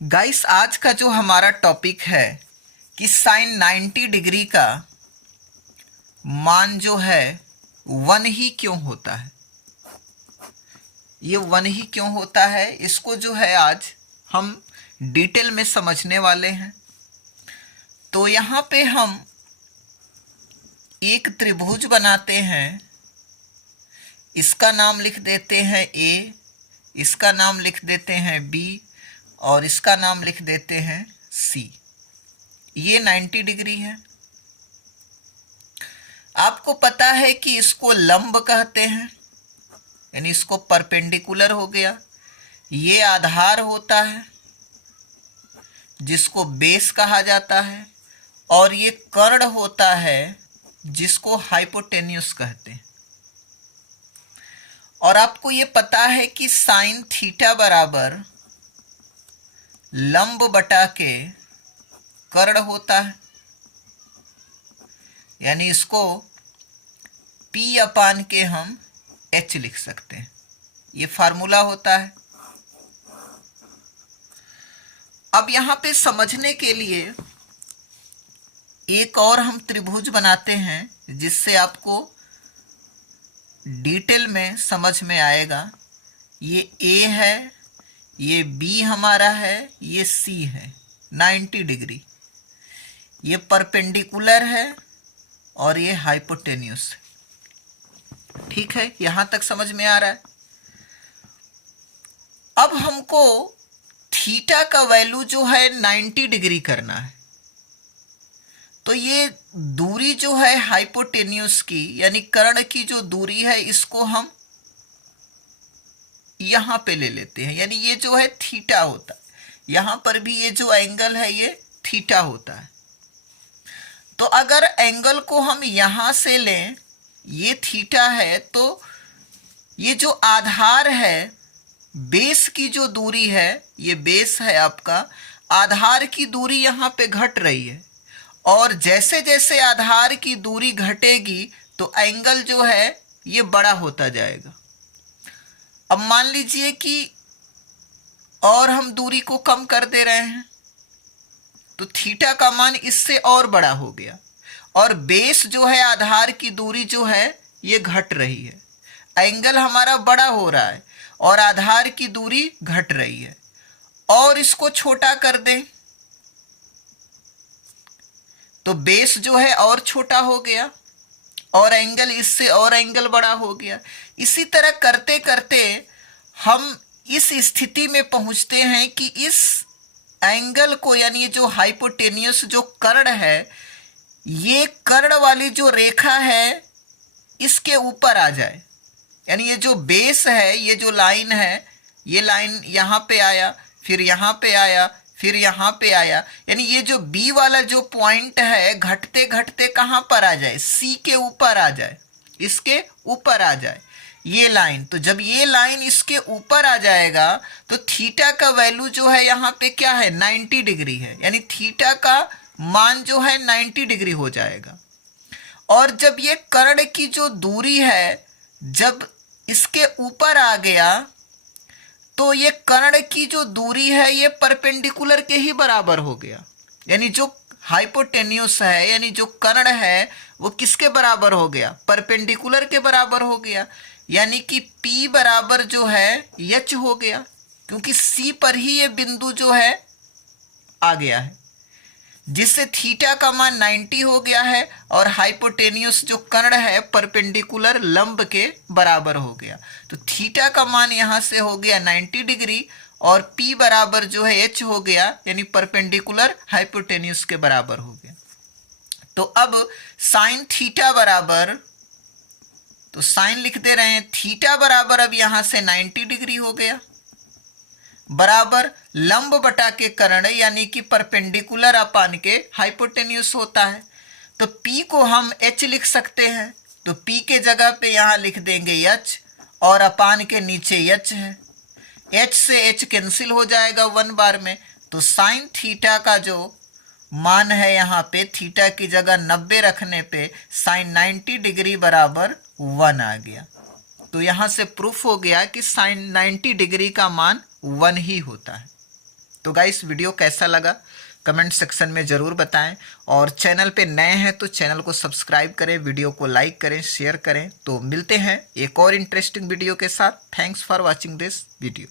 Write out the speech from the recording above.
Guys, आज का जो हमारा टॉपिक है कि साइन 90 डिग्री का मान जो है वन ही क्यों होता है। ये वन ही क्यों होता है, इसको जो है आज हम डिटेल में समझने वाले हैं। तो यहाँ पे हम एक त्रिभुज बनाते हैं, इसका नाम लिख देते हैं ए, इसका नाम लिख देते हैं बी और इसका नाम लिख देते हैं सी। ये 90 डिग्री है। आपको पता है कि इसको लंब कहते हैं, यानी इसको परपेंडिकुलर हो गया। ये आधार होता है जिसको बेस कहा जाता है, और ये कर्ण होता है जिसको हाइपोटेन्यूस कहते हैं। और आपको ये पता है कि साइन थीटा बराबर लंब बटा के कर्ण होता है, यानी इसको P अपान के हम H लिख सकते हैं। ये फार्मूला होता है। अब यहां पे समझने के लिए एक और हम त्रिभुज बनाते हैं जिससे आपको डिटेल में समझ में आएगा। ये A है, ये B हमारा है, ये C है 90 डिग्री। ये परपेंडिकुलर है और ये हाइपोटेन्यूस है। ठीक है, यहां तक समझ में आ रहा है। अब हमको थीटा का वैल्यू जो है 90 डिग्री करना है। तो ये दूरी जो है हाइपोटेन्यूस की, यानी कर्ण की जो दूरी है, इसको हम यहां पे ले लेते हैं, यानी ये जो है थीटा होता है। यहां पर भी ये जो एंगल है ये थीटा होता है। तो अगर एंगल को हम यहां से लें, ये थीटा है, तो ये जो आधार है, बेस की जो दूरी है, ये बेस है आपका, आधार की दूरी यहां पे घट रही है। और जैसे जैसे आधार की दूरी घटेगी तो एंगल जो है ये बड़ा होता जाएगा। अब मान लीजिए कि और हम दूरी को कम कर दे रहे हैं, तो थीटा का मान इससे और बड़ा हो गया, और बेस जो है, आधार की दूरी जो है ये घट रही है। एंगल हमारा बड़ा हो रहा है और आधार की दूरी घट रही है। और इसको छोटा कर दें तो बेस जो है और छोटा हो गया और एंगल इससे और एंगल बड़ा हो गया। इसी तरह करते करते हम इस स्थिति में पहुंचते हैं कि इस एंगल को, यानी ये जो हाइपोटेन्यूस जो कर्ण है, ये कर्ण वाली जो रेखा है इसके ऊपर आ जाए। यानी ये जो बेस है, ये जो लाइन है, ये लाइन यहाँ पे आया, फिर यहाँ पे आया, फिर यहाँ पे आया, यानी ये जो बी वाला जो पॉइंट है घटते घटते कहाँ पर आ जाए, सी के ऊपर आ जाए, इसके ऊपर आ जाए ये लाइन। तो जब ये लाइन इसके ऊपर आ जाएगा तो थीटा का वैल्यू जो है यहाँ पे क्या है, 90 डिग्री है, यानी थीटा का मान जो है 90 डिग्री हो जाएगा। और जब ये कर्ण की जो दूरी है जब इसके ऊपर आ गया तो ये कर्ण की जो दूरी है ये परपेंडिकुलर के ही बराबर हो गया। यानी जो हाइपोटेन्यूस है, यानी जो कर्ण है, वो किसके बराबर हो गया, परपेंडिकुलर के बराबर हो गया। यानी कि P बराबर जो है H हो गया, क्योंकि C पर ही ये बिंदु जो है आ गया है, जिससे थीटा का मान 90 हो गया है और हाइपोटेन्यूस जो कर्ण है परपेंडिकुलर लंब के बराबर हो गया। तो थीटा का मान यहां से हो गया 90 डिग्री और P बराबर जो है H हो गया, यानी परपेंडिकुलर हाइपोटेन्यूस के बराबर हो गया। तो अब साइन थीटा बराबर, तो साइन लिख दे रहे हैं, थीटा बराबर अब यहां से 90 डिग्री हो गया, बराबर लंब बटा के कर्ण, यानी कि परपेंडिकुलर अपान के हाइपोटेन्यूस होता है। तो P को हम H लिख सकते हैं, तो P के जगह पे यहां लिख देंगे H और अपान के नीचे H है। H से H कैंसिल हो जाएगा 1 बार में। तो साइन थीटा का जो मान है यहाँ पे, थीटा की जगह 90 रखने पे साइन 90 डिग्री बराबर 1 आ गया। तो यहां से प्रूफ हो गया कि साइन 90 डिग्री का मान 1 ही होता है। तो गाइस वीडियो कैसा लगा कमेंट सेक्शन में ज़रूर बताएं, और चैनल पे नए हैं तो चैनल को सब्सक्राइब करें, वीडियो को लाइक करें, शेयर करें। तो मिलते हैं एक और इंटरेस्टिंग वीडियो के साथ। Thanks for watching this video.